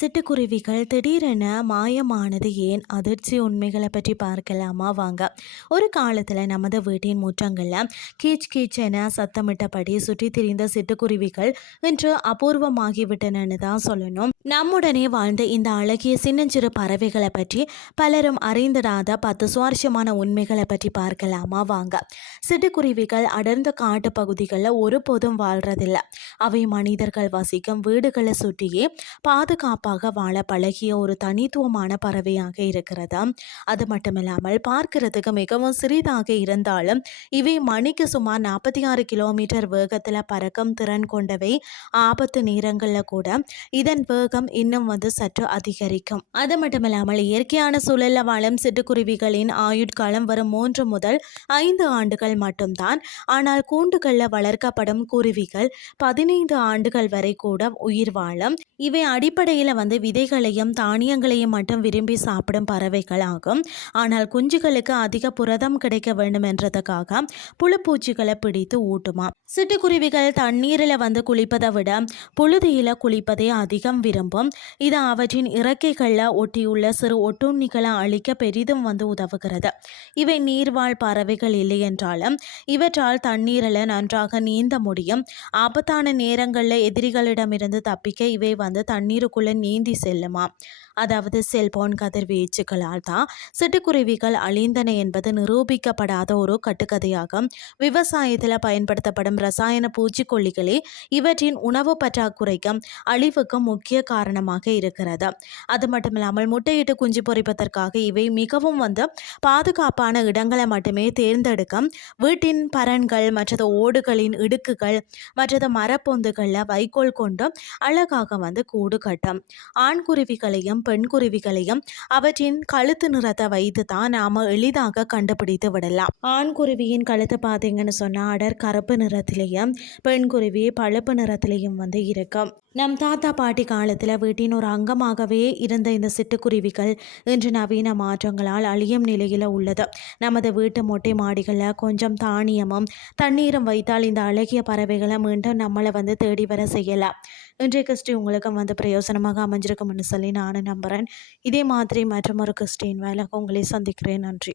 சிட்டுக்குருவிகள் திடீரென மாயமானது ஏன்? அதிர்ச்சி உண்மைகளை பற்றி பார்க்கலாமா வாங்க. ஒரு காலத்தில் நமது வீட்டின் முற்றங்களில் கீச் கீச் என சத்தமிட்டபடி சுற்றி திரிந்த சிட்டுக்குருவிகள் இன்று அபூர்வமாகிவிட்டனன்னு தான் சொல்லணும். நம்முடனே வாழ்ந்த இந்த அழகிய சின்னஞ்சிறு பறவைகளை பற்றி பலரும் அறிந்திடாத 10 சுவாரஸ்யமான உண்மைகளை பற்றி பார்க்கலாமா வாங்க. சிட்டுக்குருவிகள் அடர்ந்த காட்டு பகுதிகளில் ஒருபோதும் வாழ்றதில்லை. அவை மனிதர்கள் வசிக்கும் வீடுகளை சுற்றியே பாதுகாப்பாக வாழ பழகிய ஒரு தனித்துவமான பறவையாக இருக்கிறது. அது மட்டுமில்லாமல் பார்க்கிறதுக்கு மிகவும் சிறிதாக இருந்தாலும் இவை மணிக்கு சுமார் 46 கிலோமீட்டர் வேகத்தில் பறக்கும் திறன் கொண்டவை. ஆபத்து நேரங்களில் கூட இதன் வேகம் இன்னும் சற்று அதிகரிக்கும். அது மட்டுமில்லாமல் இயற்கையான சூழலில் வாழும் சிட்டுக்குருவிகளின் ஆயுட்காலம் வரும் 3 முதல் 5 ஆண்டுகள் மட்டும்தான். ஆனால் கூண்டுகளில் வளர்க்கப்படும் குருவிகள் 15 ஆண்டுகள் வரை கூட உயிர் வாழும். இவை அடிப்படையில் விதைகளையும் தானியங்களையும் மட்டும் விரும்பி சாப்பிடும் பறவைகள் ஆகும். ஆனால் குஞ்சுகளுக்கு அதிக புரதம் கிடைக்க வேண்டும் என்றதுக்காக புழுப்பூச்சிகளை பிடித்து ஊட்டுமா. சிட்டுக்குருவிகள் தண்ணீரில் குளிப்பதை விட புழுதியில குளிப்பதை அதிகம் விரும்பும். இது அவற்றின் இறக்கைகளில் ஒட்டியுள்ள சிறு ஒட்டுண்ணிகளை அழிக்க பெரிதும் உதவுகிறது. இவை நீர்வாழ் பறவைகள் இல்லை என்றாலும் இவற்றால் தண்ணீரில் நன்றாக நீந்த முடியும். ஆபத்தான நேரங்களில் எதிரிகளிடமிருந்து தப்பிக்க இவை தண்ணீருக்குள்ள நீந்தி செல்லுமா. அதாவது செல்போன் கதிர்வீச்சுகளால் தான் சிட்டுக்குருவிகள் அழிந்தன என்பது நிரூபிக்கப்படாத ஒரு கட்டுக்கதையாகும். விவசாயத்தில் பயன்படுத்தப்படும் ரசாயன பூச்சிக்கொல்லிகளே இவற்றின் உணவு பற்றாக்குறைக்கும் அழிவுக்கும் முக்கிய காரணமாக இருக்கிறது. அது மட்டுமில்லாமல் முட்டையிட்டு குஞ்சு பொறிப்பதற்காக இவை மிகவும் பாதுகாப்பான இடங்களை மட்டுமே தேர்ந்தெடுக்கும். வீட்டின் பரன்கள் மற்றது ஓடுகளின் இடுக்குகள் மற்றது மரப்பொந்துகளில் வைக்கோல் கொண்டு அழகாக கூடு கட்டும். ஆண் குருவிகளையும் பெண் குருவிகளையும் அவற்றின் கழுத்து நிறத்தை வைத்து தான் நாம எளிதாக கண்டுபிடித்து விடலாம். ஆண் குருவியின் கழுத்து பார்த்தீங்கன்னு சொன்னா அடர் கருப்பு நிறத்திலேயும் பெண் குருவி பழுப்பு நிறத்திலேயும் இருக்கும். நம் தாத்தா பாட்டி காலத்தில் வீட்டின் ஒரு அங்கமாகவே இருந்த இந்த சிட்டுக்குருவிகள் இன்று நவீன மாற்றங்களால் அழியும் நிலையில் உள்ளது. நமது வீட்டு மொட்டை மாடிகளில் கொஞ்சம் தானியமும் தண்ணீரும் வைத்தால் இந்த அழகிய பறவைகளை மீண்டும் நம்மளை தேடி வர செய்யலாம். இன்றைய கிறிஸ்டி உங்களுக்கு பிரயோசனமாக அமைஞ்சிருக்கும்னு சொல்லி நானும் நம்புகிறேன். இதே மாதிரி மற்றும் ஒரு கிறிஸ்டின் வேலை உங்களை சந்திக்கிறேன். நன்றி.